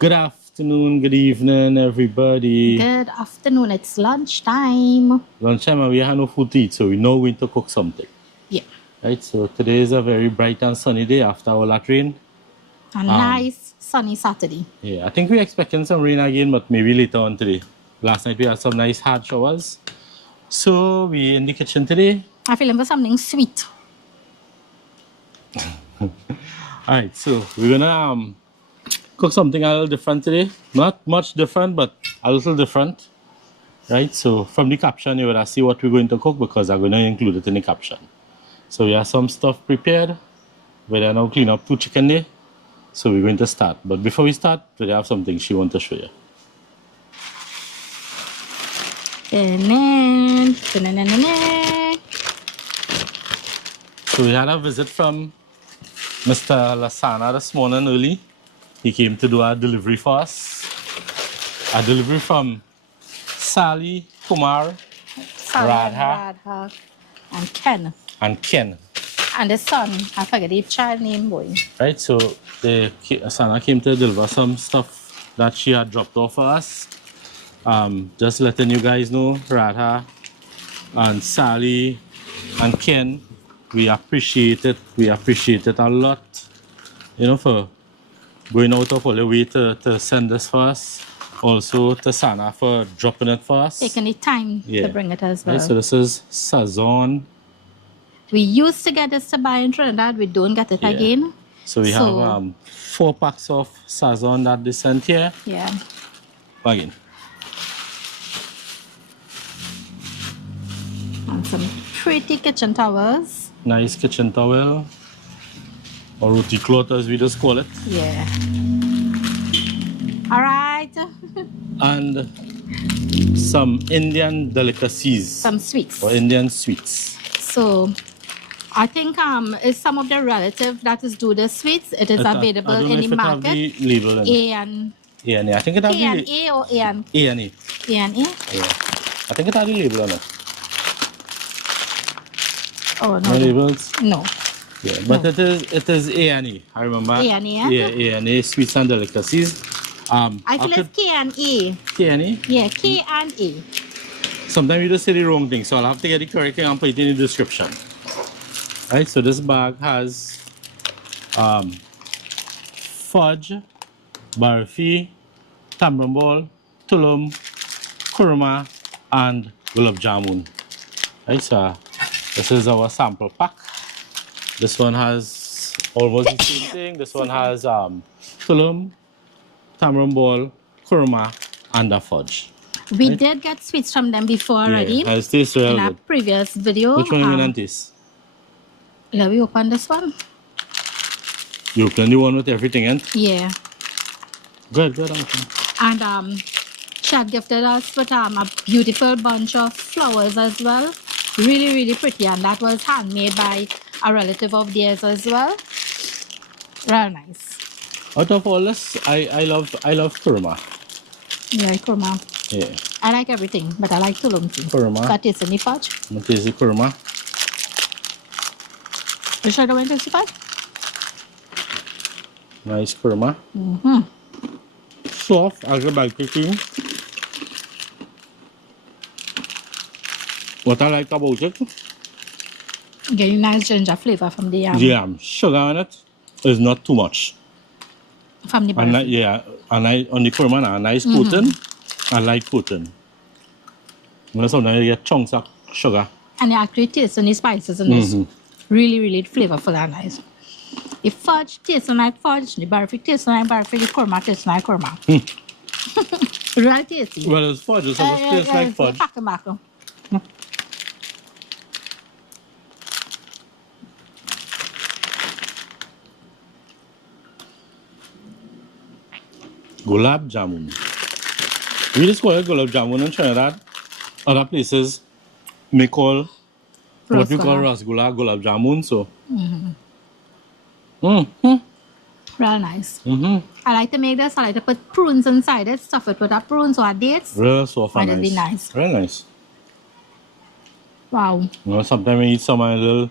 Good afternoon, good evening, everybody. Good afternoon. It's lunchtime. Lunchtime and we have no food to eat, so we know we're going to cook something. Yeah. Right, so today is a very bright and sunny day after all that rain. A nice sunny Saturday. Yeah, I think we're expecting some rain again, but maybe later on today. Last night we had some nice hard showers. So we're in the kitchen today. I'm feeling for something sweet. Alright, so we're gonna cook something a little different today. Not much different, but a little different. Right, so from the caption you will see what we're going to cook because I'm going to include it in the caption. So we have some stuff prepared. We're now clean up 2 chicken there. So we're going to start. But before we start, we have something she wants to show you. So we had a visit from Mr. Lasana this morning early. He came to do a delivery for us. A delivery from Sally, Kumar, Radha, and Ken. and Ken. And the son, I forget the child name boy. Right, so Sana came to deliver some stuff that she had dropped off for us. Just letting you guys know, Radha and Sally and Ken, we appreciate it. We appreciate it a lot, you know, for going out of all the way to send this for us. Also to Sana for dropping it for us. Taking the time to bring it as well. Right, so this is Sazon. We used to get this to buy in Trinidad. We don't get it again. So we have 4 packs of Sazon that they sent here. Yeah. Again. And some pretty kitchen towels. Nice kitchen towel. Or roti cloth as we just call it. Yeah. All right. And some Indian delicacies. Some sweets. Or Indian sweets. So, I think it's some of the relative that is do the sweets. It is available in the market. The label A and A and A. I think it has A and A or A and A and A. A and A. Yeah. I think it has the label on it. Oh no. No labels? No. Yeah, but it is A and A. I remember. A and A. Yeah, A and A sweets and delicacies. I feel it's K and A. K and A? Yeah, K and A. Sometimes you just say the wrong thing, so I'll have to get the correct thing and put it in the description. Right, so this bag has fudge, barfi, tamarind ball, tulum, kurma, and gulab jamun. Right, so this is our sample pack. This one has almost the same thing. This one has tulum, tamarind ball, kurma, and a fudge. We did get sweets from them before already. Yeah, it tastes real in our good. previous video. Which one you mean, taste? Let me open this one. You open the one with everything in? Yeah. Good, good. Okay. And she had gifted us with a beautiful bunch of flowers as well. Really, really pretty. And that was handmade by a relative of theirs as well. Real nice. Out of all this, I love kurma. Yeah, kurma. Yeah. I like everything, but I like tulum too. Kurma. That is in the fudge. I'm taste the kurma. You sure don't taste the fudge? Nice kurma. Mm-hmm. Soft as a bike cream. What I like about it, Getting nice ginger flavor from the sugar on it is not too much. from the And barfi. on the kurma, a nice coating. I like coating. You know, sometimes you get chunks of sugar. And you actually taste the spices in this. Really, really flavorful and nice. The fudge tastes like fudge, the barfi tastes like barfi, the kurma tastes like kurma. Real tasty. Well, it's fudge, so it tastes like fudge. Gulab jamun. We just call it gulab jamun in Trinidad. Other places may call what we call rasgulla gulab jamun. So, real nice. I like to make this. I like to put prunes inside it, stuff it with a prunes or dates. Real soft and That'd be nice. Very nice. Wow. You know, sometimes we eat some a little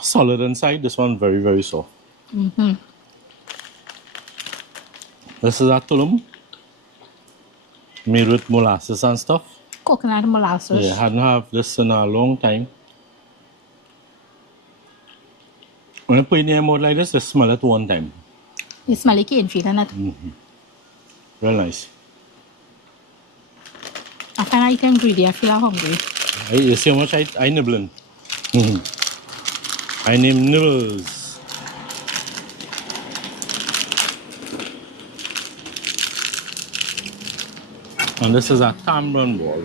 solid inside. This one very, very soft. This is our tulum made with molasses and stuff. Coconut molasses. Yeah, hadn't have this in a long time. When I put it in your mouth like this, just smell it one time. You smell like cane feet, innit? Real nice. After I eat ingredient, I feel hungry. You see how much I nibbling? I name nibbles. And this is a tamarind ball.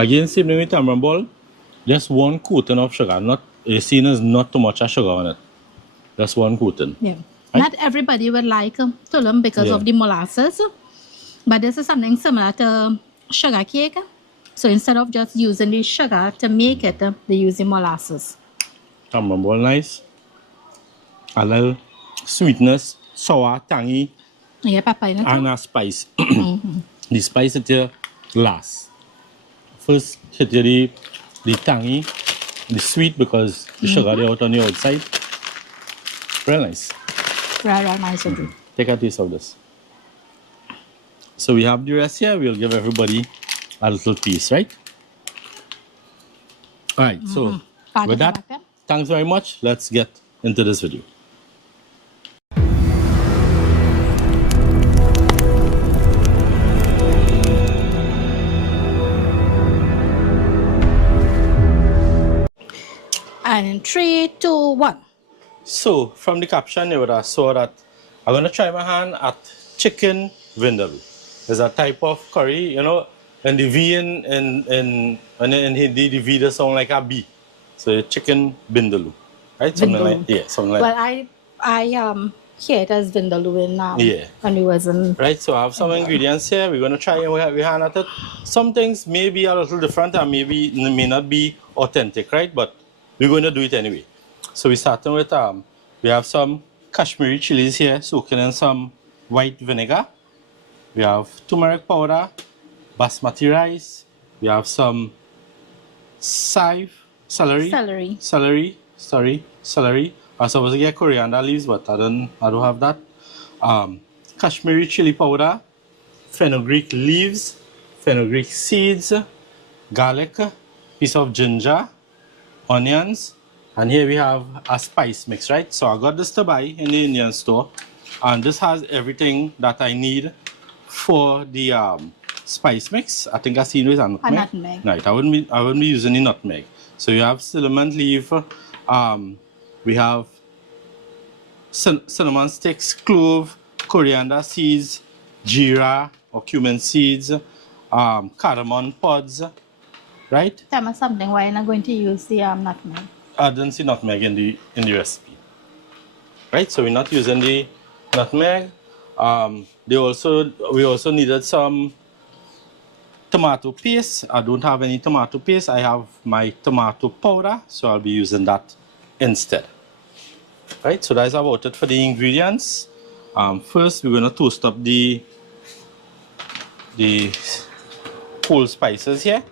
Again, same thing with tamarind ball. Just one coating of sugar. Not you see, there's not too much of sugar on it. Just one coating. Yeah. Right? Not everybody would like tulum because Yeah. of the molasses. But this is something similar to sugar cake. So instead of just using the sugar to make it, they use the molasses. Tamarind ball nice. A little sweetness, sour, tangy, Yeah, pepper in it. and a spice. The spice hit you last. First hit you the tangy, the sweet because the sugar is out on the outside. Real nice. Right, nice of you. Take a taste of this. So we have the rest here. We'll give everybody a little piece, right? All right. So with that, thanks very much. Let's get into this video. And in 3, 2, 1. So from the caption, you would have saw that I'm gonna try my hand at chicken vindaloo. It's a type of curry, you know, and the V in Hindi, the V does sound like a B. So chicken vindaloo, right? Something Vindaloo. like, yeah, something like. Well, I hear it as Vindaloo in Yeah. when we was in. Right, so I have some ingredients here. We're gonna try and we hand at it. Some things may be a little different and maybe may not be authentic, right? But we're going to do it anyway. So we're starting with we have some Kashmiri chilies here, soaking in some white vinegar. We have turmeric powder, basmati rice. We have some celery. I was supposed to get coriander leaves, but I don't have that. Kashmiri chili powder, fenugreek leaves, fenugreek seeds, garlic, piece of ginger, onions, and here we have a spice mix, right? So I got this to buy in the Indian store, and this has everything that I need for the spice mix. I think I seen it with a nutmeg. A nutmeg. Right, I wouldn't be using the nutmeg. So you have cinnamon leaf, we have cinnamon sticks, clove, coriander seeds, jeera or cumin seeds, cardamom pods, right? Tell me something. Why are you not going to use the nutmeg? I didn't see nutmeg in the recipe, right? So we're not using the nutmeg. We also needed some tomato paste. I don't have any tomato paste. I have my tomato powder, so I'll be using that instead. Right, so that's about it for the ingredients. First, we're gonna toast up the whole spices here.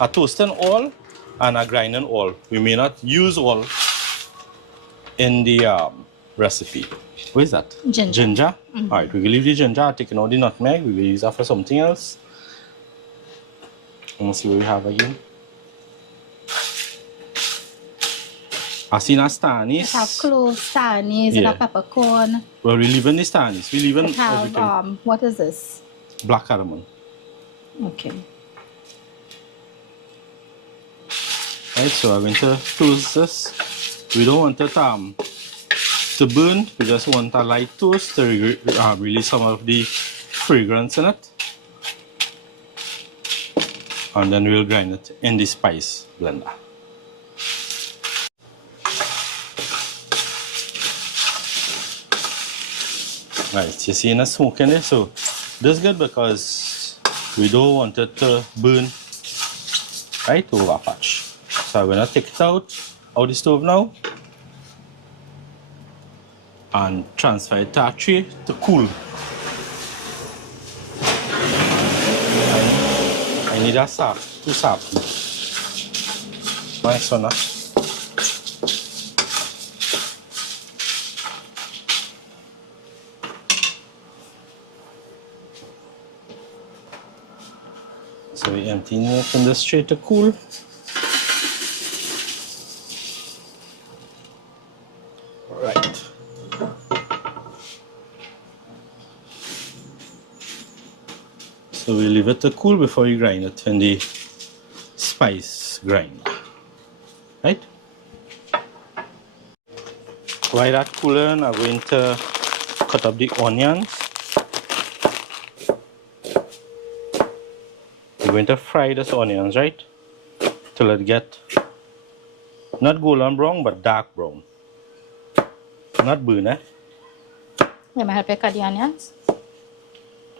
I toasting all and I grinding all. We may not use all in the recipe. What is that? Ginger. All right, we will leave the ginger. Taking out the nutmeg. We will use that for something else. Let's see what we have again. I seen a star anise. We have cloves, star anise, and a peppercorn. Well, we're leaving the star anise. We're leaving We have, everything. what is this? Black cardamom. Okay. Right, so I'm going to toast this. We don't want it to burn. We just want a light toast to release some of the fragrance in it. And then we'll grind it in the spice blender. Right, you see in the smoke in there, so this is good because we don't want it to burn right over patch. So I'm gonna take it out of the stove now and transfer it to a tray to cool. I need a sap, 2 sap. Nice one, huh? So we empty it in this tray to cool. Right. So we leave it to cool before we grind it in the spice grinder. Right? While that's cooling, I'm going to cut up the onions. We're going to fry this onions, right? Till it get not golden brown, but dark brown. Not burn, eh? You might help you cut the onions.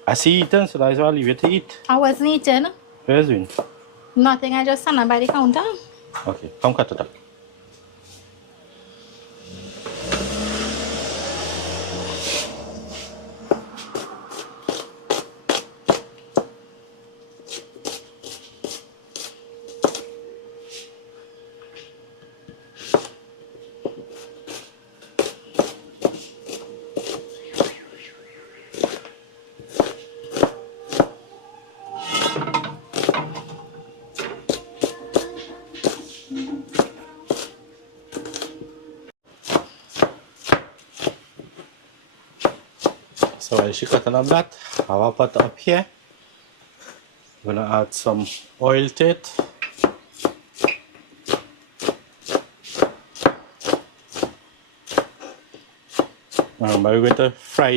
I see eating, so that's why I leave it to eat. I wasn't eating. Where's Win? Nothing, I just stand by the counter. Okay, come cut it up. So while she cutting up that, I have a pot up here. I'm gonna add some oil to it. We're going to fry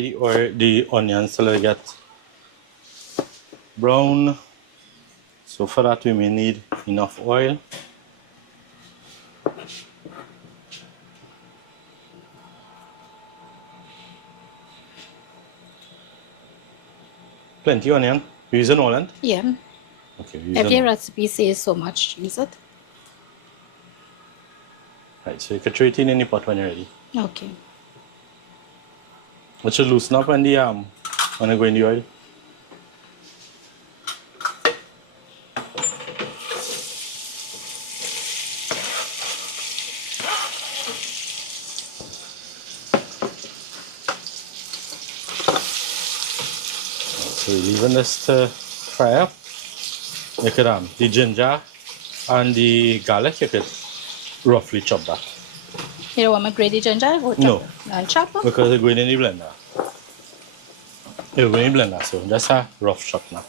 the onions till they get brown. So for that we may need enough oil. Plenty onion. You using all? Yeah. Okay. Every recipe says so much. Use it. Right, so you can throw it in any pot when you're ready. Okay. It should loosen up when I go in the oil. So we're leaving this to fry up. You could the ginger and the garlic, you could roughly chop that. You don't want me to grate the ginger? No. And chop? Because it's going in the blender. It's going in the blender, so just a rough chop now.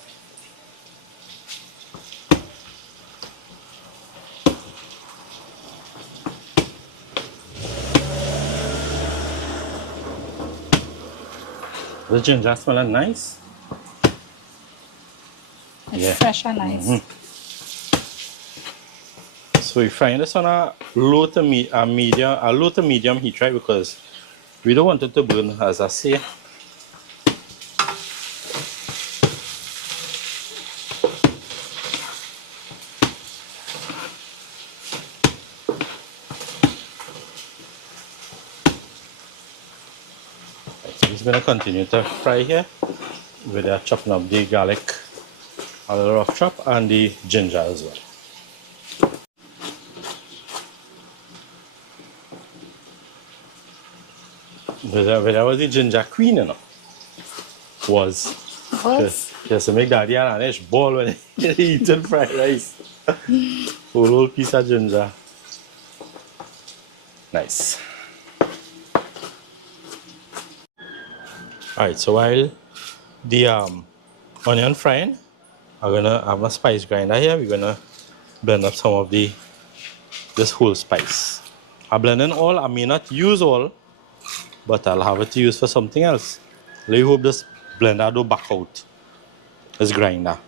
The ginger smelling nice. It's fresh and nice. So we're frying this on a low to medium heat, right? Because we don't want it to burn, as I say. So it's going to continue to fry here with chopping up the garlic, a little rough chop, and the ginger as well. But that was the ginger queen, you know. Was. Just to make daddy and Anish ball when they eating fried rice. Whole piece of ginger. Nice. Alright, so while the onion frying, I'm gonna have a spice grinder here. We're gonna blend up some of this whole spice. I blend in all, I may not use all, but I'll have it to use for something else. I hope this blender don't back out this grinder.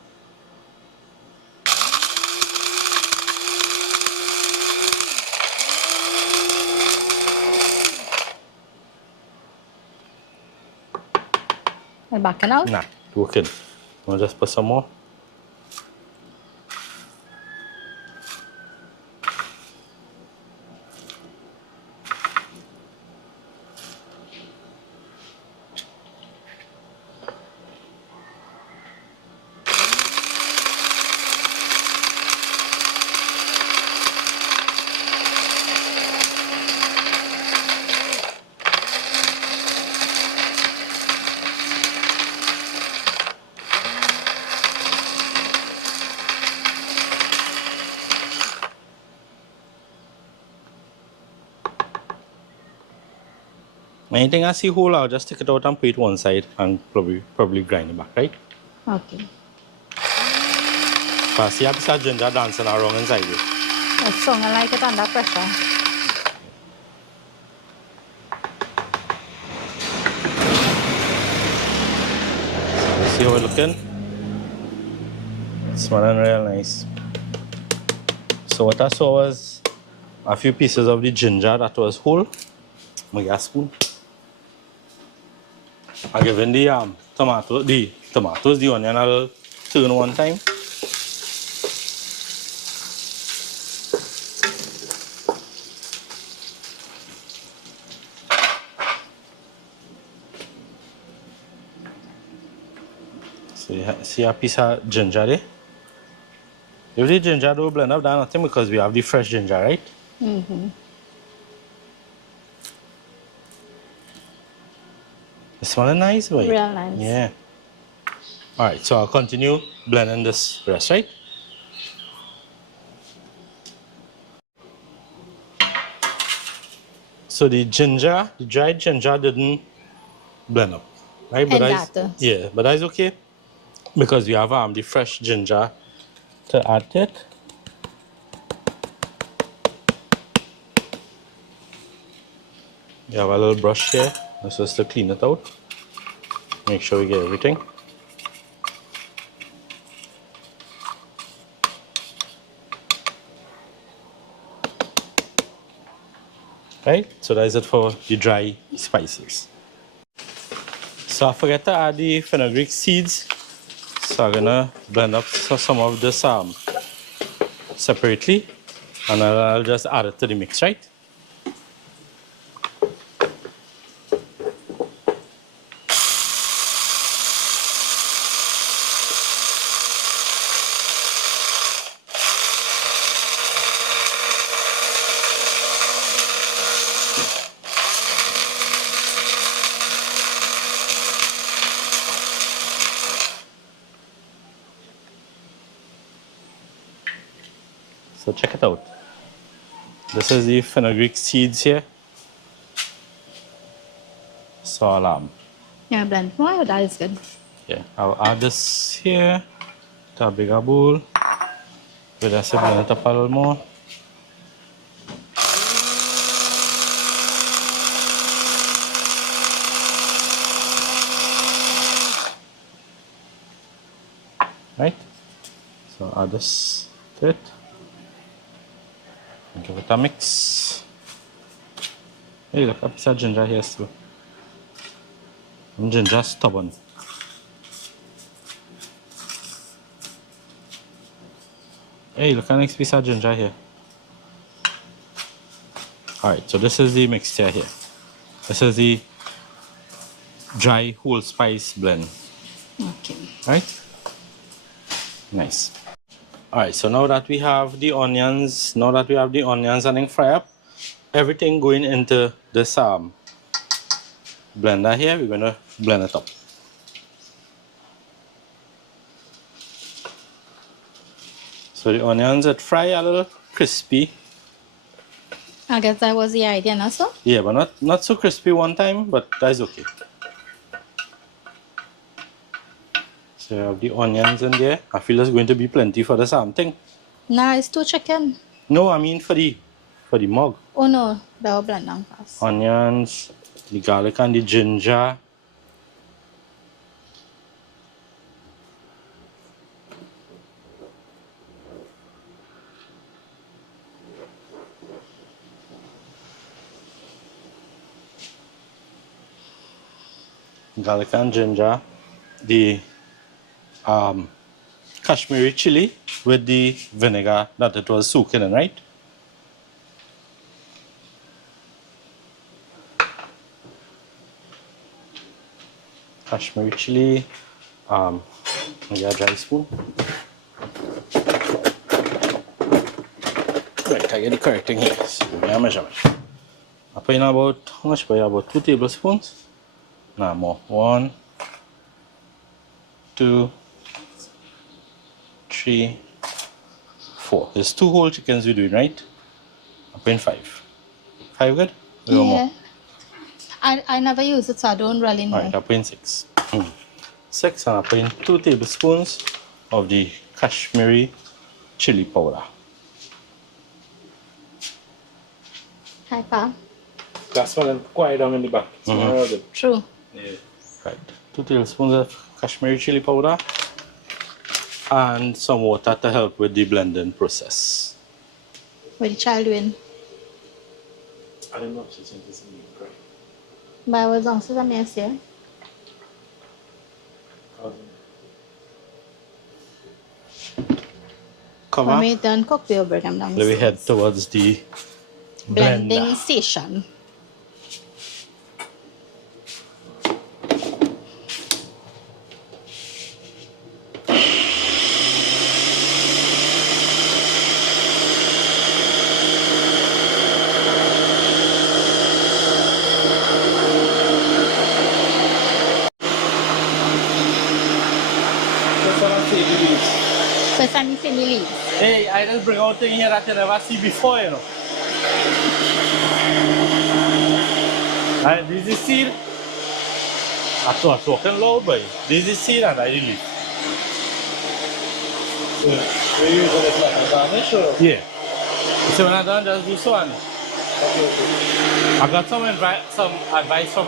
Are backing out? Nah, working. I'll just put some more. Anything I see whole, I'll just take it out and put it one side and probably grind it back, right? Okay. But see, I have ginger dancing around inside it. That song, I like it under pressure. See how it's looking? It's smelling real nice. So what I saw was a few pieces of the ginger that was whole. My gas spoon. I give in the tomatoes, the onion, I'll turn one time. So see a piece of ginger there? If the ginger don't blend up, that's nothing because we have the fresh ginger, right? Mm-hmm. It's smelling nice, boy. Real nice. Yeah. Alright, so I'll continue blending this rest, right? So the ginger, the dried ginger didn't blend up, right? But but that's okay because we have the fresh ginger to add to it. You have a little brush here, just to clean it out. Make sure we get everything. Right, so that's it for the dry spices. So I forget to add the fenugreek seeds. So I'm gonna blend up some of this separately, and I'll just add it to the mix, right? So check it out. This is the fenugreek seeds here. So Yeah, blend more. That is good. yeah, I'll add this here to a bigger bowl. We'll just blend it up a little more. Right? So add this to it. Give it a mix. Hey, look, a piece of ginger here too. Ginger stubborn. Hey, look, a next piece of ginger here. Alright, so this is the mixture here. This is the dry whole spice blend. Okay. Right? Nice. Alright, so now that we have the onions, and then fry up, everything going into this blender here, we're gonna blend it up. So the onions that fry a little crispy. I guess that was the idea, no, so? Yeah, but not so crispy one time, but that's okay. So you have the onions in there. I feel there's going to be plenty for the thing. Nah, it's too chicken. No, I mean for the mug. Oh no, that will blend down fast. Onions, the garlic and the ginger. Garlic and ginger, the Kashmiri chili with the vinegar that it was soaking in, right? Kashmiri chili, maybe a dry spoon. Right, I get the correct thing here. So give me a measurement. I put in about, how much? About 2 tablespoons. Nah, more. 1, 2, 3, 4. There's 2 whole chickens we're doing, right? I put in 5. 5 good? Or Yeah. more? I never use it, so I don't really know. Alright, I put in 6. 6, and I put in 2 tablespoons of the Kashmiri chili powder. Hi, Pa. That's what I'm quiet down in the back. True. Yeah. Right. 2 tablespoons of Kashmiri chili powder and some water to help with the blending process. What the child doing? I don't know if she's interested in right? But I was also a mess here. Come When on. we done cook, we'll bring them down. Let me head towards the blending blender. station. First time you see me leave. Hey, I just bring out thing here that you never see before, you know. This is seed. I'm talking loud, boy. This is seed and I release. So, we use it like a garnish or? Yeah. So when I'm done, just do so on. Okay. I got some advice from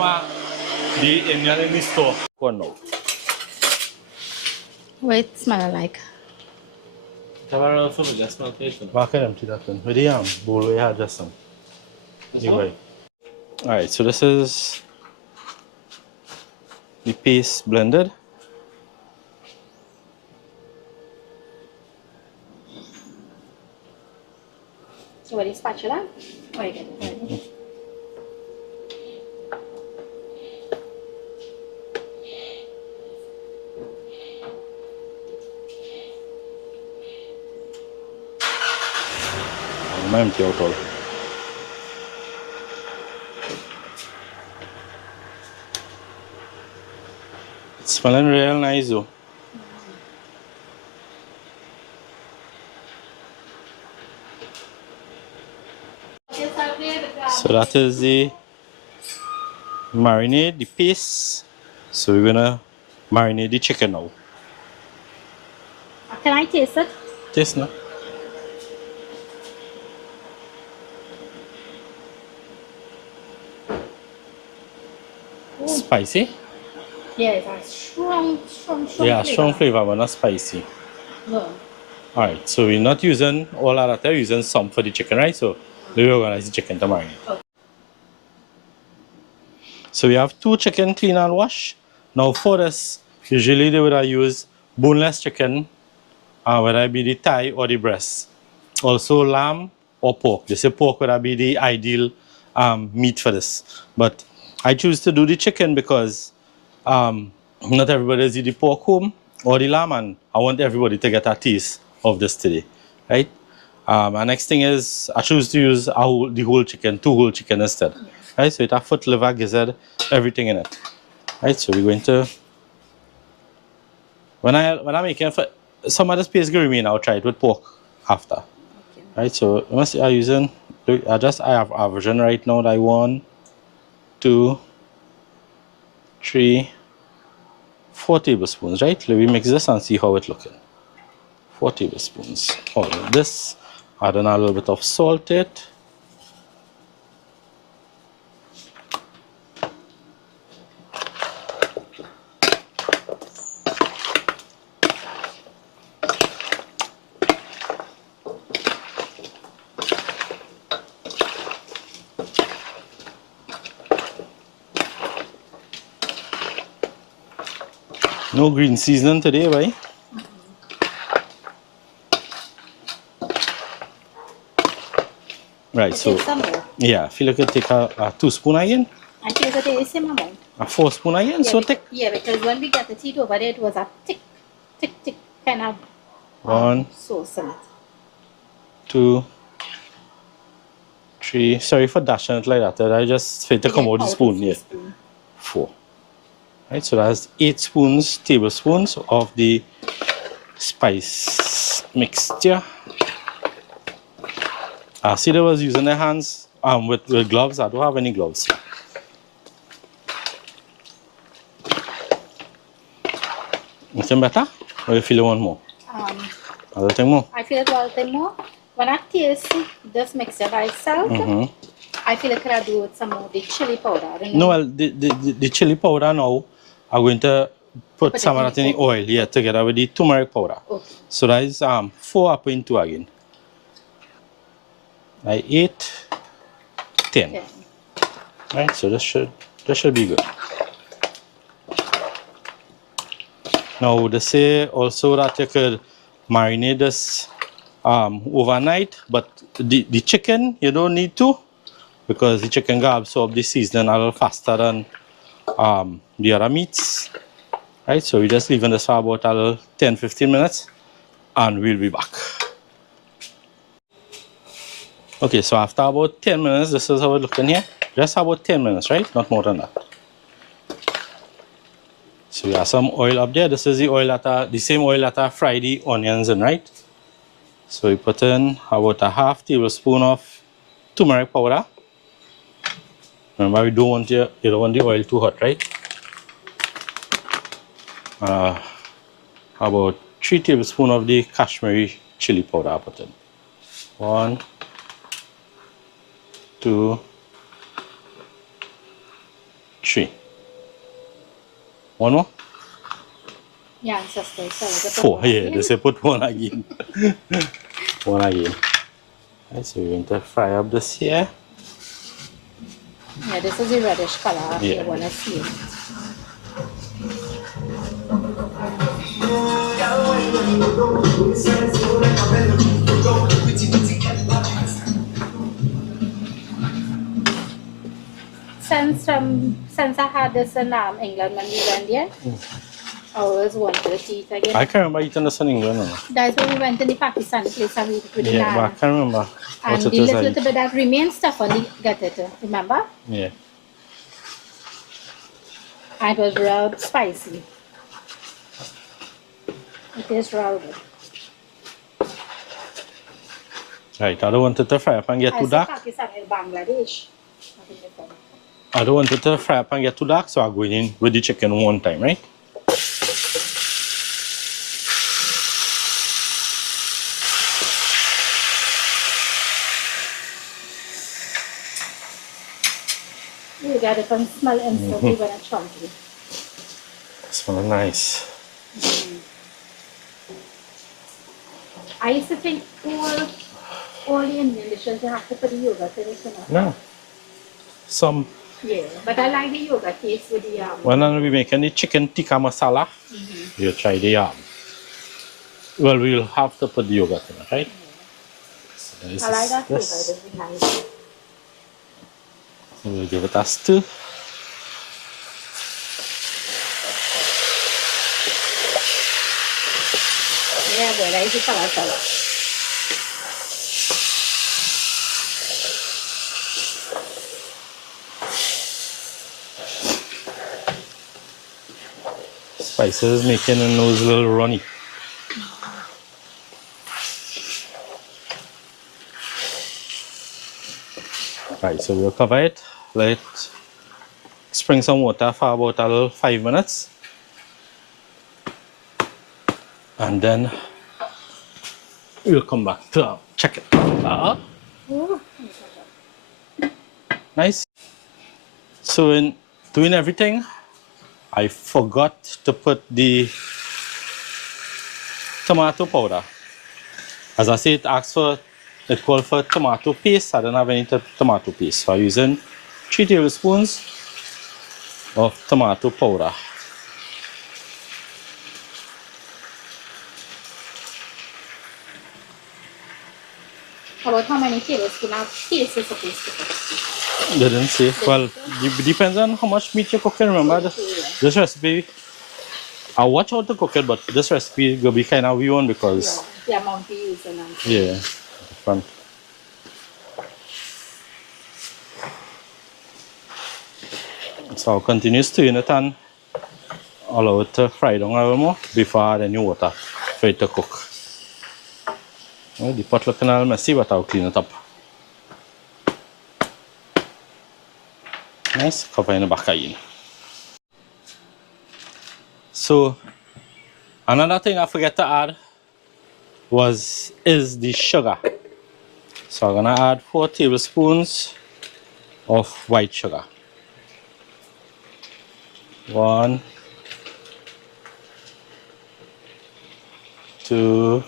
the Indian in the store. Go on now. What it smell like? Just smell it. Back at empty that one. With the yam bowl we had just some. Anyway. Alright, so this is the paste blended. So what is spatula? Or you get it ready? I'm empty out all. It's smelling real nice though. So that is the marinade, the paste. So we're gonna marinate the chicken now. Can I taste it? Taste now. Spicy? Yeah, it's a strong Yeah, flavor. strong flavor but not spicy. No. Alright, so we're not using all of that, we're using some for the chicken, right? So we organize the chicken to marinate. Okay. So we have 2 chicken clean and wash. Now for this, usually they would use boneless chicken, whether it be the thigh or the breast. Also lamb or pork. They say pork would be the ideal meat for this. But I choose to do the chicken because not everybody eat the pork home or the lamb, and I want everybody to get a taste of this today, right? And next thing is I choose to use the whole chicken, 2 whole chicken instead, right? So it has foot, liver, gizzard, everything in it, right? So we're going to, when I'm making for some of the space gravy, I'll try it with pork after, okay. Right? So you must see I'm using, I have a version right now that I 1, 2, 3, 4 tablespoons, right? Let me mix this and see how it's looking. 4 tablespoons. All of this. Add in a little bit of salt to it. No green seasoning today, right? Right, so yeah, I feel like I take a 2 spoon again. I feel that the same amount. A 4 spoon again, Yeah, so thick. Yeah, because when we got the tea over there, it was a thick kind of 1, sauce in it. 2, 3. Sorry for dashing it like that. I just feel to come out the spoon. Yeah. 4. Right, so that's 8 tablespoons of the spice mixture. See, they was using their hands with gloves. I don't have any gloves. Nothing better? Or you feel you want more? A little thing more? I feel it a little more. When I taste this mixture by itself, I feel it could I do with some more the chili powder. I don't know. No, well, the chili powder now, I'm going to put some of that in the oil here together with the turmeric powder. Okay. So that is 4 up into again. Like 8, 10. Okay. Right, so this should be good. Now they say also that you could marinate this overnight, but the chicken you don't need to, because the chicken can absorb the seasoning a little faster than the other meats. Right, so we're just leaving this for about a little 10-15 minutes and we'll be back. Okay, so after about 10 minutes, this is how it's looking here. Just about 10 minutes, right? Not more than that. So we have some oil up there. This is the oil that the same oil that I fry the onions in, right? So we put in about a half tablespoon of turmeric powder. Remember, we don't want you don't want the oil too hot, right? About 3 tablespoons of the Kashmiri chili powder I put in. 1, 2, 3. One more? Yeah, ancestors. 4. Yeah, they say put 1 again. 1 again. Right, so we're going to fry up this here. Yeah, this is the reddish color. Yeah. You want to see it. Since I had this in England when we went there, I always wanted to eat again. I can't remember eating this in England. No? That's when we went in the Pakistani place and we ate it with the Yeah, but I naan. can't remember And what it the is. little bit that remains stuff on the get it, remember? Yeah. And it was real spicy. It is real good. Right, I don't want it to fry up and get too dark. Pakistan and Bangladesh. I don't want it to fry up and get too dark, so I'm going in with the chicken one time, right? You get it and smell instantly when it's chunky. Smells nice. I used to think all the Indian dishes you have to put the yogurt in it, you know? No. Some. Yeah, but I like the yogurt taste with the When we making the chicken tikka masala, you try the well, we'll have to put the yogurt in it, right? So I like that flavor, this. it's nice. So we'll give it a stir. Yeah, boy, that is the color salad. Spices making a nose a little runny. Right, so we'll cover it, let it spring some water for about a little 5 minutes. And then we'll come back to check it. Nice. So in doing everything, I forgot to put the tomato powder. As I say, it called for tomato paste. I don't have any tomato paste. So I'm using 3 tablespoons of tomato powder. About how many tablespoons of paste is supposed to put? They didn't say. Well, it depends on how much meat you're cooking. Remember, this recipe, I watch how to cook it, but this recipe will be kind of weird one because the amount you use and yeah, different. So I'll continue stirring it and allow it to fry down a little more before I add any water for it to cook. Well, the pot looking a little messy, but I'll clean it up. Nice, cover in the back again. So Another thing I forget to add is the sugar. So I'm gonna add 4 tablespoons of white sugar. 1, 2,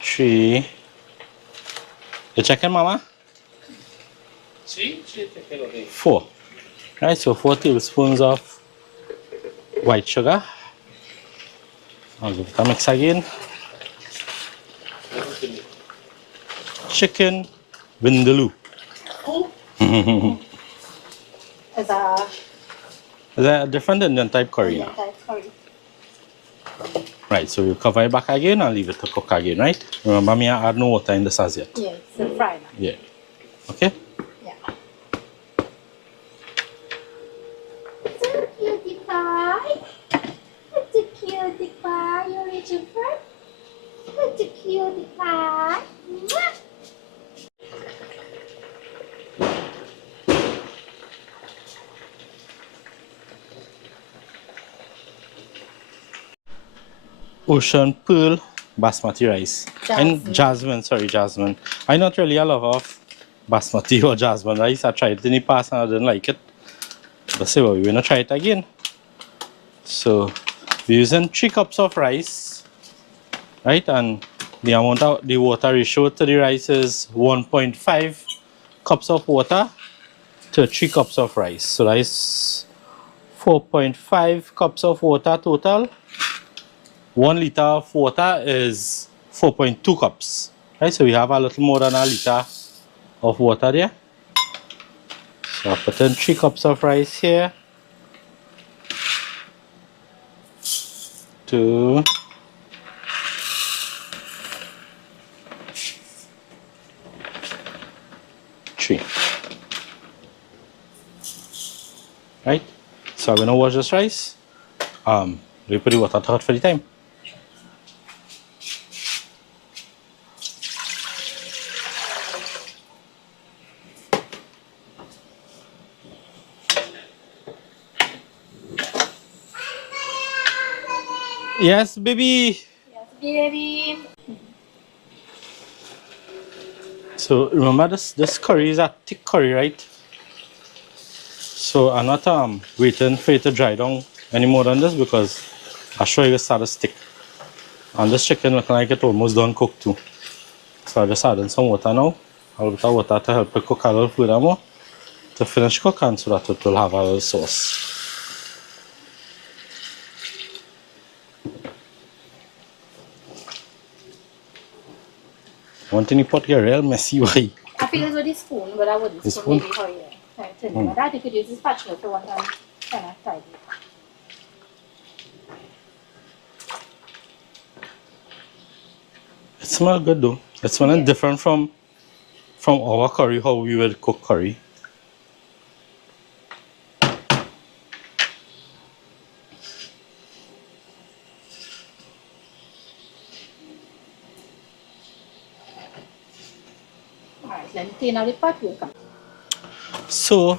3. You checking, Mama? 4. Right, so 4 tablespoons of white sugar. I'll give it a mix again. Chicken Vindaloo. Is a Is that a different Indian type curry now? type curry. Right, so we'll cover it back again and leave it to cook again, right? Remember me, I add no water in this as yet. Yeah, it's a fry now. Yeah. Okay? Yeah. So cutie pie. It's a cutie pie, you little friend. It's a cutie pie. Mwah. Ocean Pearl basmati rice. And jasmine. I'm not really a lover of basmati or jasmine rice. I tried it in the past and I didn't like it. But say well, we're gonna try it again. So we're using 3 cups of rice, right? And the amount of the water ratio to the rice is 1.5 cups of water to 3 cups of rice. So that is 4.5 cups of water total. 1 liter of water is 4.2 cups. Right, so we have a little more than a liter of water there. So I'll put in 3 cups of rice here. 2. 3. Right, so I'm gonna wash this rice. We put the water to hot for the time. Yes, baby. Yes, baby. So remember this curry is a thick curry, right? So I'm not waiting for it to dry down any more than this because I'll show you it start to stick. And this chicken looking like it almost done cooked too. So I just add in some water now. A little bit of water to help it cook a little further more. To finish cooking so that it will have a little sauce. One thing you put here real messy way. I feel it's with the spoon, but I wouldn't spoon maybe how you but I think you could use the spatula for one time kind of tidy. It smells good though. It smells different from our curry, how we would cook curry. Alright, let me clean out the pot. So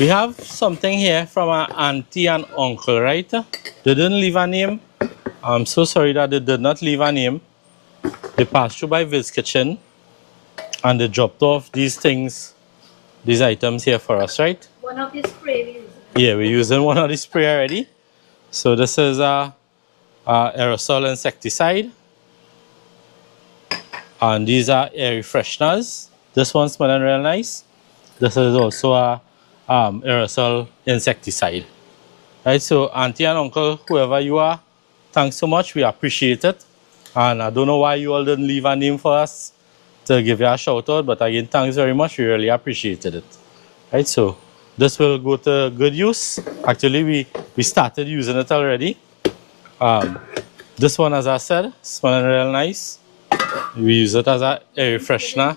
we have something here from our auntie and uncle, right? They didn't leave a name. I'm so sorry that they did not leave a name. They passed through by Viz's Kitchen and they dropped off these things, these items here for us, right? One of the sprays. Yeah, we're using one of the spray already. So this is a aerosol insecticide. And these are air fresheners. This one's smelling real nice. This is also a aerosol insecticide. Right, so auntie and uncle, whoever you are, thanks so much. We appreciate it. And I don't know why you all didn't leave a name for us to give you a shout out, but again, thanks very much. We really appreciated it. Right, so this will go to good use. Actually, we started using it already. This one, as I said, smelling real nice. We use it as an air freshener.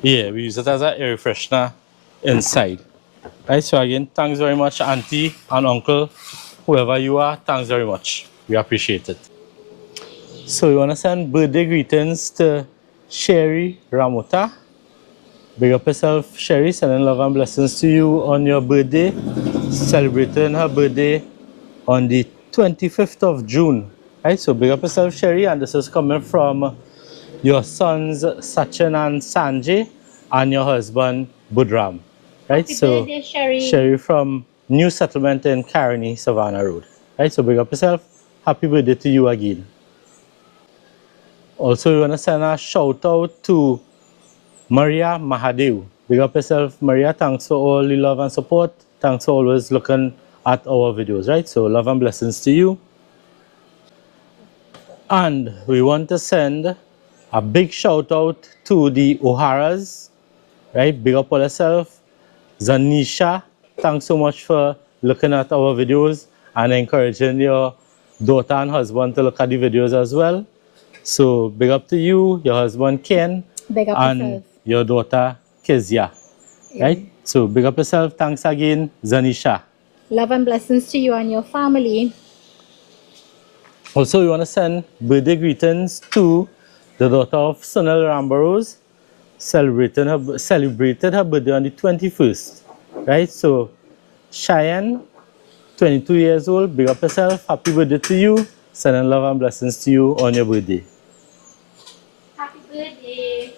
Yeah, we use it as an air freshener inside. Right, so again, thanks very much, auntie and uncle, whoever you are, thanks very much. We appreciate it. So we want to send birthday greetings to Sherry Ramota. Big up yourself, Sherry, sending love and blessings to you on your birthday. celebrating her birthday on the 25th of June. Right, so big up yourself, Sherry, and this is coming from your sons Sachin and Sanjay and your husband Budram. Right, Happy so birthday, Sherry. Sherry from New Settlement in Caroni, Savannah Road. Right, so big up yourself. Happy birthday to you again. Also, we want to send a shout out to Maria Mahadev. Big up yourself, Maria. Thanks for all the love and support. Thanks for always looking at our videos, right? So, love and blessings to you. And we want to send a big shout out to the O'Haras, right? Big up on yourself. Zanisha, thanks so much for looking at our videos and encouraging your daughter and husband to look at the videos as well. So big up to you, your husband Ken, Big up and yourself. your daughter Kezia. Right? So big up yourself. Thanks again, Zanisha. Love and blessings to you and your family. Also, we want to send birthday greetings to the daughter of Sunil Rambaros, celebrated her birthday on the 21st. Right? So Cheyenne, 22 years old, big up yourself. Happy birthday to you. Sending love and blessings to you on your birthday. Happy birthday.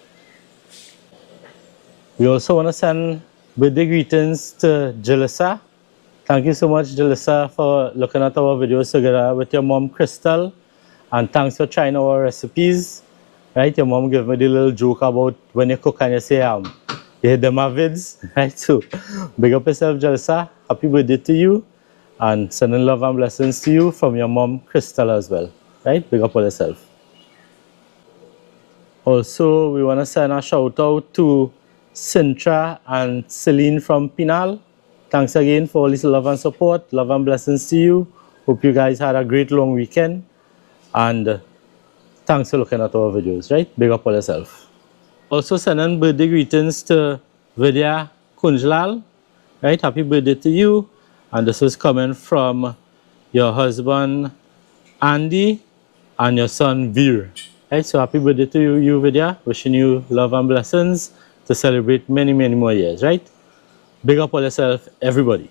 We also want to send birthday greetings to Jalissa. Thank you so much, Jalissa, for looking at our videos together with your mom, Crystal. And thanks for trying our recipes. Right? Your mom gave me the little joke about when you cook and you say, you hit them vids. Right? So, big up yourself, Jalissa. Happy birthday to you. And sending love and blessings to you from your mom, Crystal, as well. Right? Big up on yourself. Also, we want to send a shout out to Sintra and Celine from Pinal. Thanks again for all this love and support. Love and blessings to you. Hope you guys had a great long weekend. And thanks for looking at our videos, right? Big up on yourself. Also sending birthday greetings to Vidya Kunjlal. Right? Happy birthday to you. And this is coming from your husband Andy and your son Veer. Right? So happy birthday to you, Vidya. Wishing you love and blessings to celebrate many, many more years, right? Big up on yourself, everybody.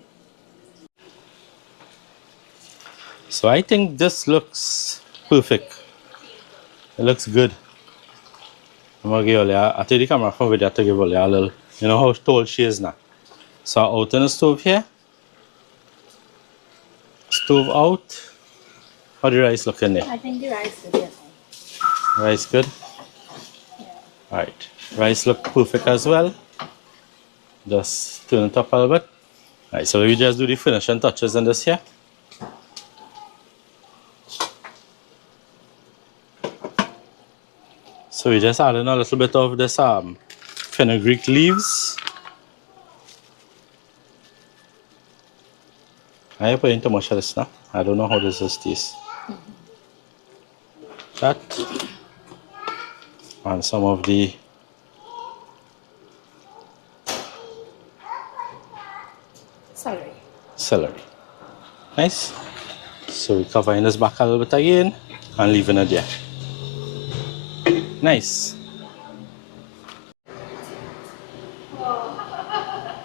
So I think this looks perfect. It looks good. I'm gonna give you I take the camera from Vidya to give you a little, you know how tall she is now. So out on the stove here. Stove out. How the rice looking there? I think the rice is good. Rice good? Yeah. Alright. Rice look perfect as well. Just turn it up a little bit. Alright, so we just do the finishing touches on this here. So we just add in a little bit of this fenugreek leaves. I put in too much of this now. I don't know how this is taste. That and some of the celery. Nice. So we cover in this back a little bit again and leaving it there. Nice.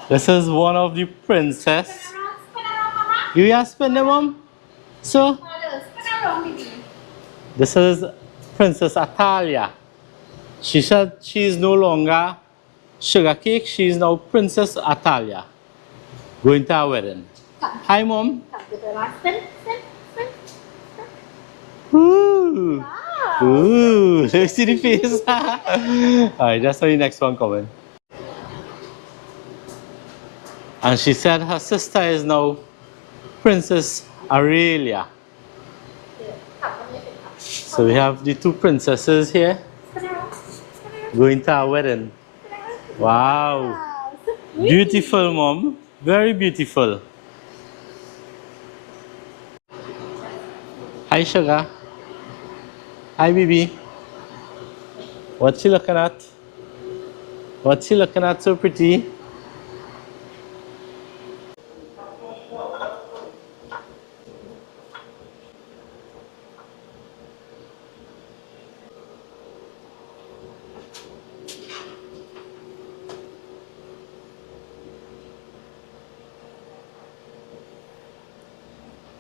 This is one of the princess. You are spinning, mom? So this is Princess Atalia. She said she is no longer sugar cake, she is now Princess Atalia. Going to our wedding. Hi, mom. Ooh. Wow. Ooh. Let's see the face. Alright, that's how the next one coming. And she said her sister is now Princess Aurelia. So we have the two princesses here going to our wedding. Wow. Beautiful, mom. Very beautiful. Hi, sugar. Hi, baby. What's she looking at? What's she looking at so pretty?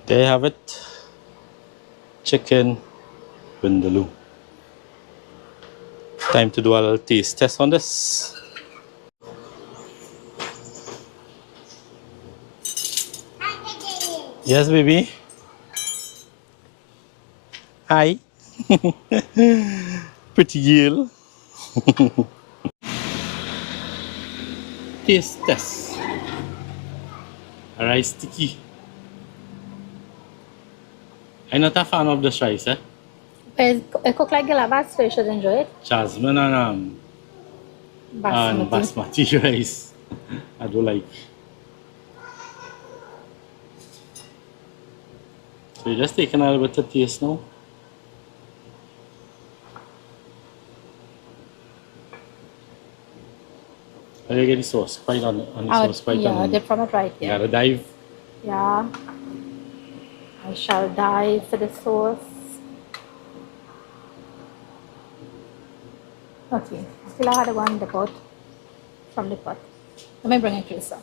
There you have it. Chicken Vindaloo. Time to do a little taste test on this. Yes, baby. Hi. Pretty girl. Taste test. Rice sticky. I'm not a fan of this rice, eh? It cooked like galabat, so you should enjoy it. Jasmine and basmati rice. I don't like. So you're just taking a little bit of taste now. How do you get the sauce? Quite on the sauce, quite yeah, on. dip from it right You here. gotta dive. Yeah. I shall dive for the sauce. Okay, still I had one dip out from the pot. Let me bring it closer.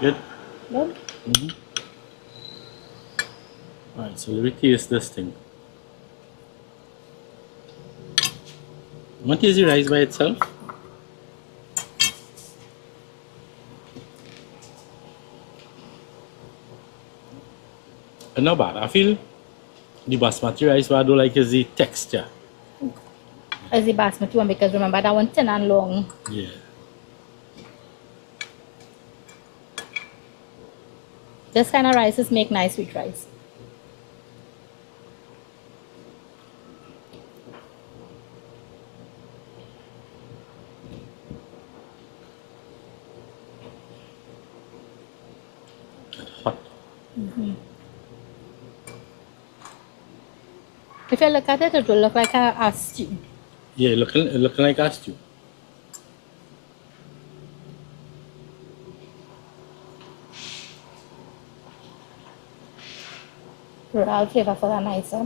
Good? Good? Alright, so let me taste this thing. What is the rice by itself? Not bad. I feel the basmati rice, what I don't like is the texture. As the basmati one, because remember that one thin and long. Yeah. This kind of rices make nice sweet rice. Hot. If you look at it, it will look like a stew. Yeah, looking like a stew. Real flavorful and nice. Huh?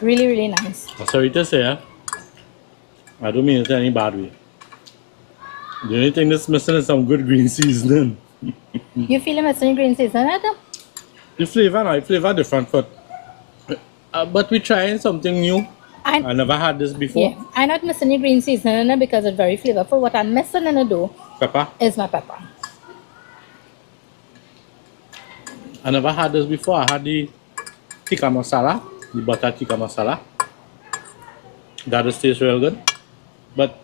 Really, really nice. Sorry to say, I don't mean it in any bad way. The only thing that's missing is some good green seasoning. You feel the mustard green seasoning? The flavor different, but we're trying something new. I never had this before. Yeah, I'm not missing the green seasoning because it's very flavorful. What I'm missing in the dough Pepper. is my pepper. I never had this before. I had the tikka masala, the butter tikka masala. That just tastes real good. But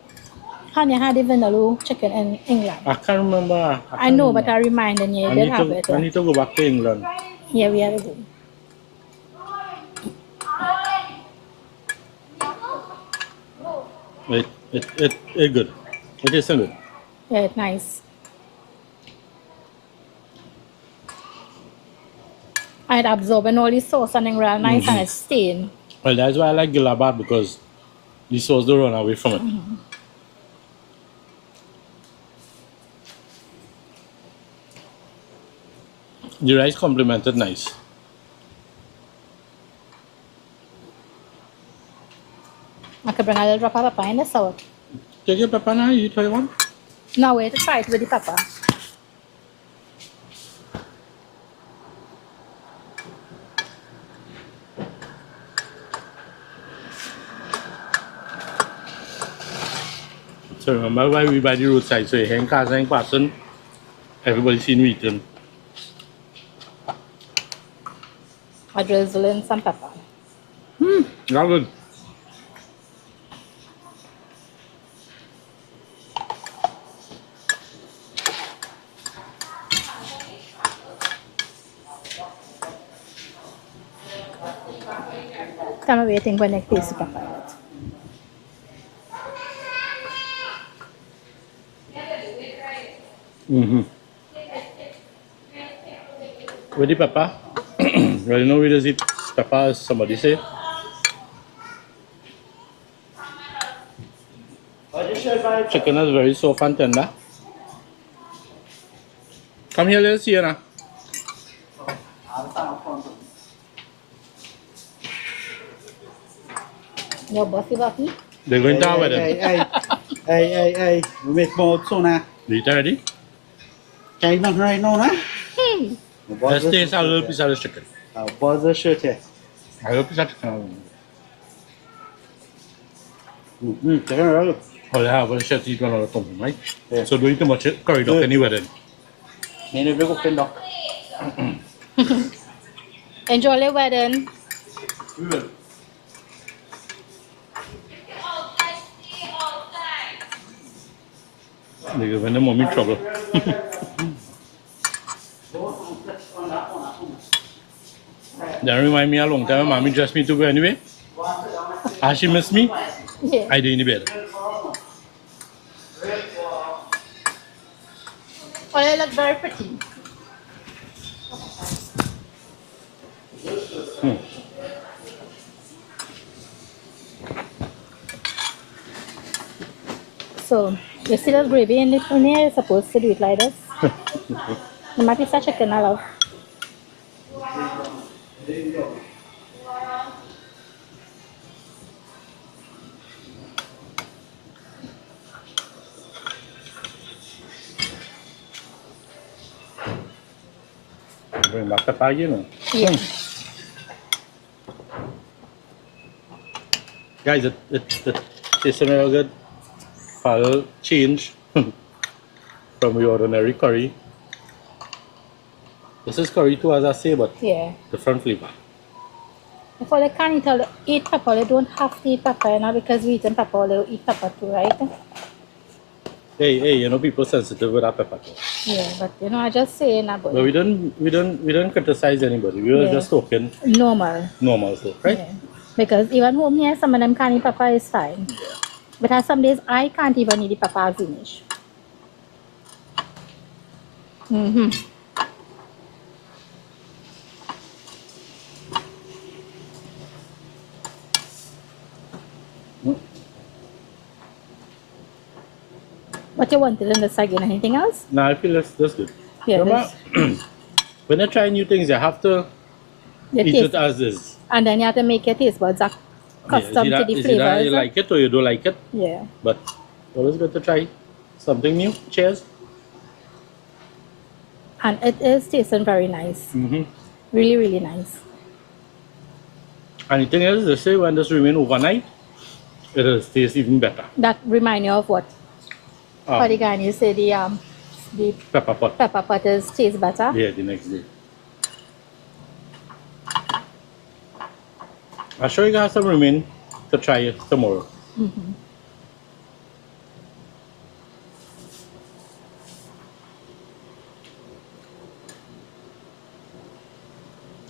Honey, I had the Vindaloo chicken in England. I can't remember. I know, but I reminded you, you did have it. I need to go back to England. Yeah, we have to go. It's good. It is good. Yeah, it's nice. And absorbing all the sauce and then real nice and it's staying. Well, that's why I like Gilabad, because the sauce don't run away from it. The rice complemented nice. I could bring a little drop of pepper in the sauce. Take your pepper now, you try one. Now wait to try it with the pepper. So remember why we buy the roadside, so you hang cars and person, everybody seen we eating. I drizzle in some pepper. That's good. I'm waiting for the next piece of pepper. With the pepper, well, you know we just eat pepper, as somebody say. Chicken is very soft and tender. Come here, let's see you now. Your bossy bossy. They're going down with Hey, it. hey, we make more soon now. Eat already? Cái nó right now nè. Let's taste a little piece of the chicken. Buzzer shirt here. A little piece of chicken. Cái đó rồi. Oh, they have a chef eat one of the tomb, right? Yeah. So do you eat too much curry duck anywhere then? Nên nó có cái đó. Enjoy your wedding. They give them mommy trouble. That remind me a long time. Mommy dressed me to go anyway. As she missed me, Yeah. I did in the bed. Oh, they look very pretty. So, you see the gravy in the here? You're supposed to do it like this. The mat is a chicken I love. Bring back the pie, you know. Yeah. Guys, it tastes real good. I'll change from the ordinary curry. This is curry too, as I say, but Yeah. different flavor. If all they can eat pepper, they don't have to eat pepper, you know, because we eat pepper, they'll eat pepper too, right? Hey, you know people sensitive with that pepper. Yeah, but you know, I just say about But we don't criticize anybody. We were Yeah. just talking normal stuff, right? Yeah. Because even home here, some of them can't eat pepper is fine. But as some days I can't even eat the pepper as finish. What you wanted in this again? Anything else? No, I feel that's good. Yeah, Remember, when you try new things, you have to the eat taste. it as is. And then you have to make your taste buds accustomed to the It's either flavors. you like it or you don't like it. Yeah. But always good to try something new. Cheers. And it is tasting very nice. Mm-hmm. Really, really nice. And the thing is, they say when this remain overnight, it will taste even better. That remind you of what? What again? You say the Pepper pot. pepper potters taste better? Yeah, the next day. I'll show you guys some remain to try it tomorrow.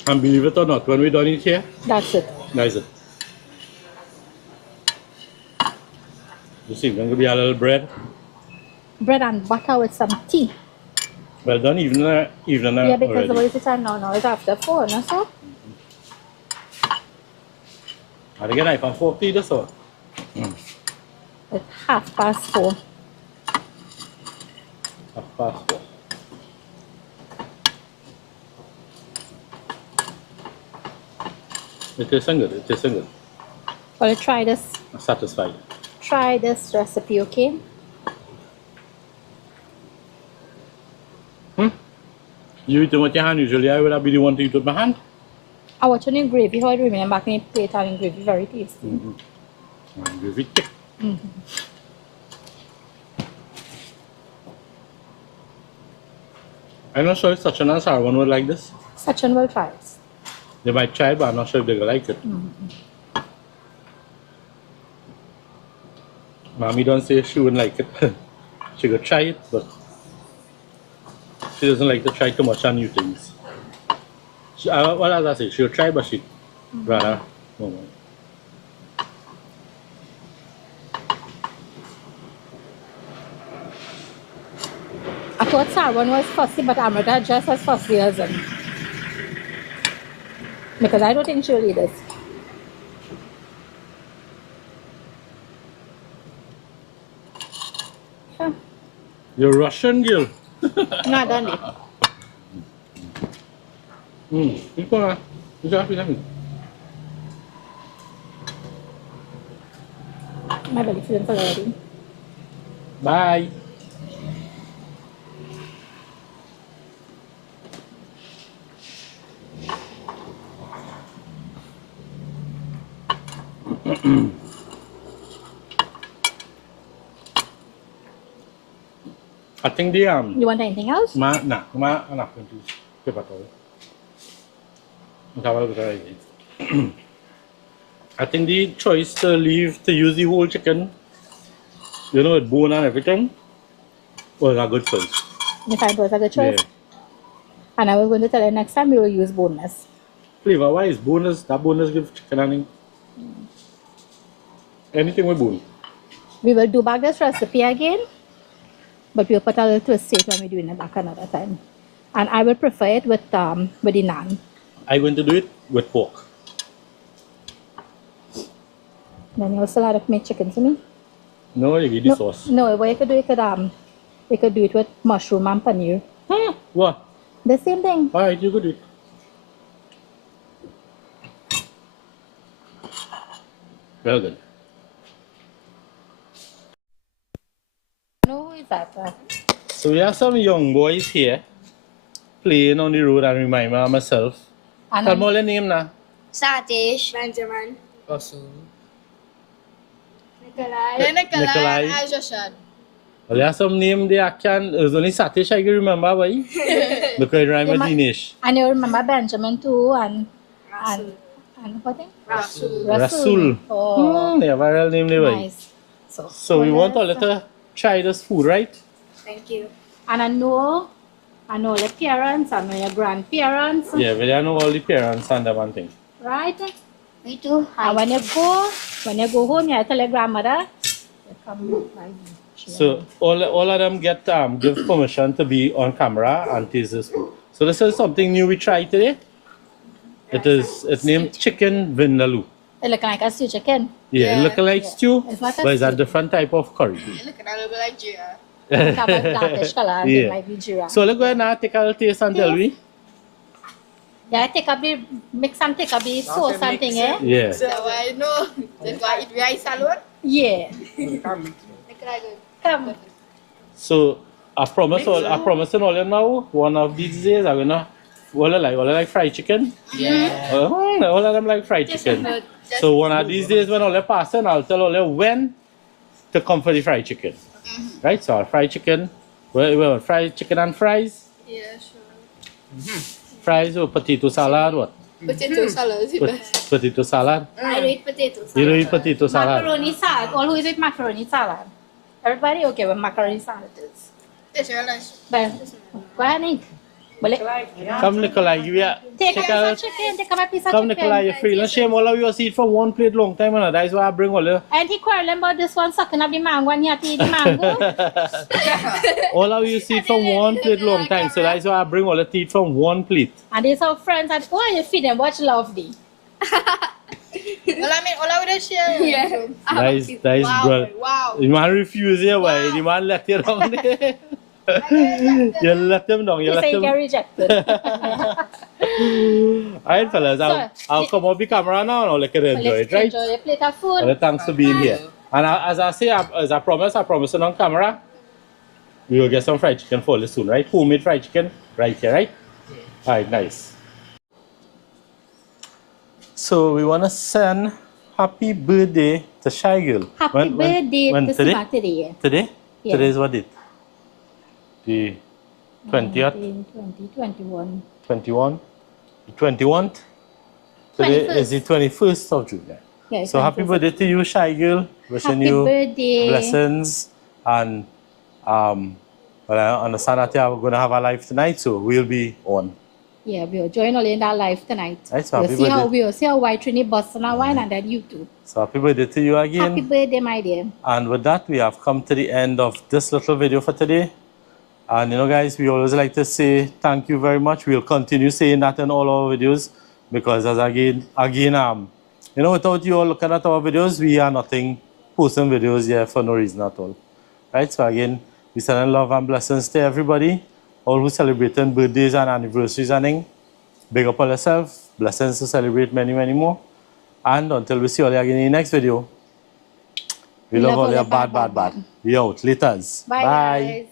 And believe it or not, when we done it here, That's it. that's it. You see, there's going to be a little bread. Bread and butter with some tea. Well done, even Yeah, because what already. is the time now? Now it's after 4, no so? And again, I found 40 this one. It's 4:30. 4:30. It tastes good, it tastes good. Well, try this. I'm satisfied. Try this recipe, okay? You eat it with your hand, usually I would be the one to eat with my hand. I watch on the gravy, how it remain back in the plate and the gravy very tasty. And give it thick. I'm not sure if Sachin and Sarwan would like this. Sachin will try it. They might try it, but I'm not sure if they will like it. Mommy don't say she wouldn't like it. She could try it, but she doesn't like to try too much on new things. She, well, as I say, she'll try, but she'd rather no more. I thought Sarwan was fussy, but Amrita just as fussy as him. Because I don't think she'll eat this. Yeah. You're Russian, girl. Not done it. Ikaw na. Ikaw. My belly feeling full already. Bye. I think the You want anything else? anak itu cepat tahu. I think the choice to use the whole chicken, you know, with bone and everything, was a good choice. You find it was a good choice? And I was going to tell you next time we will use boneless. Flavor wise, that bonus gives chicken anything with bone. We will do back this recipe again, but we'll put a little twist to it when we're doing it back another time. And I will prefer it with the naan. I'm going to do it with pork. Then you also have to make chicken to me. No, you give the sauce. No, what you could do, you could do it with mushroom and paneer. What? The same thing. Alright, you could do it. Very good. No, is that? So we have some young boys here playing on the road and remind me of myself. Tell me all your name now. Satish, Benjamin, Rasul. Nikolai. and Joshan. Well, you have some name there I can. It was only Satish I can remember, boy. Because it rhymes with Dinesh. And you remember Benjamin too, and what thing? Rasul. Oh, Yeah, viral name there, boy. nice. So we want all to try this food, right? Thank you. And I know the parents, I know your grandparents, Yeah, we don't know all the parents and that one thing. right? Me too. And when you go home, you tell your grandmother. You come like, So all of them get give permission to be on camera and taste this food. So this is something new we tried today. It's named chicken vindaloo. it look like a stew chicken. Yeah, it looks like stew, It's not a but it's a stew. different type of curry. Look at a little bit like Gia. It's have a blackish color, and Yeah. it might be jira. So let's go ahead and take a little taste and tell me. Yeah, take up the mix and take up the sauce and thing, eh? Yeah. So I know. That's why it rice alone. Yeah. Look at it. Come. So I promise all you now, one of these days I'm gonna all like fried chicken. Yeah. All of them like fried chicken. So one of these days when all they pass in, I'll tell all them when to come for the fried chicken. Right? So fried chicken. Well, fried chicken and fries. Yeah, sure. Fries or potato salad, what? Potato salad is the best. Potato salad. I eat potato salad. You don't eat potato salad. Macaroni salad. All who is it macaroni salad? Everybody okay with macaroni salad is? It's real nice. But go ahead and eat. Boleh? Come Nikolai, give you Take a piece of chicken. Take a piece of Come chicken. Nikolai, you're free. Let's shame all of you eat from one plate long time and that's why I bring all you. And he quarreling about this one sucking up the mango and he had to eat the mango. All of you eat from one plate long time, so that's why I bring all the teeth from one plate. And there's some friends that, oh, you feed them, watch lovely. Well, I mean, all I would share. Yeah. That is good. Wow. The man refuse here, why? The man left you down there. You let them down, you He let say he them. get rejected. Alright fellas, I'll come off the camera now and I'll let you enjoy it, right? Enjoy your plate of Well, food. thanks for being here. And as I say, as I promise on camera, we will get some fried chicken for you soon, right? Homemade fried chicken right here, right? Alright, nice. So we want to send happy birthday to Shy Girl. Happy birthday when to today? Siva today. Today? Yeah. Today is what date? The 20th? 20, 21. 21? The 21th? Today 21st. is the 21st of June. Yeah, So happy 21st. birthday to you, Shy Girl. Wishing Happy you birthday. blessings and well, I understand that you are going to have a live tonight, so we'll be on. Yeah, we'll join all in that live tonight. Right, so happy We'll see how White Trini busts on our wine and then you too. So happy birthday to you again. Happy birthday, my dear. And with that, we have come to the end of this little video for today. And you know, guys, we always like to say thank you very much. We'll continue saying that in all our videos because, as again, you know, without you all looking at our videos, we are nothing posting videos here for no reason at all. Right? So again, we send love and blessings to everybody, all who celebrating birthdays and anniversaries and things. Big up on yourself. Blessings to celebrate many, many more. And until we see you all again in the next video, we love all your bad. We out. Laters. Bye, guys.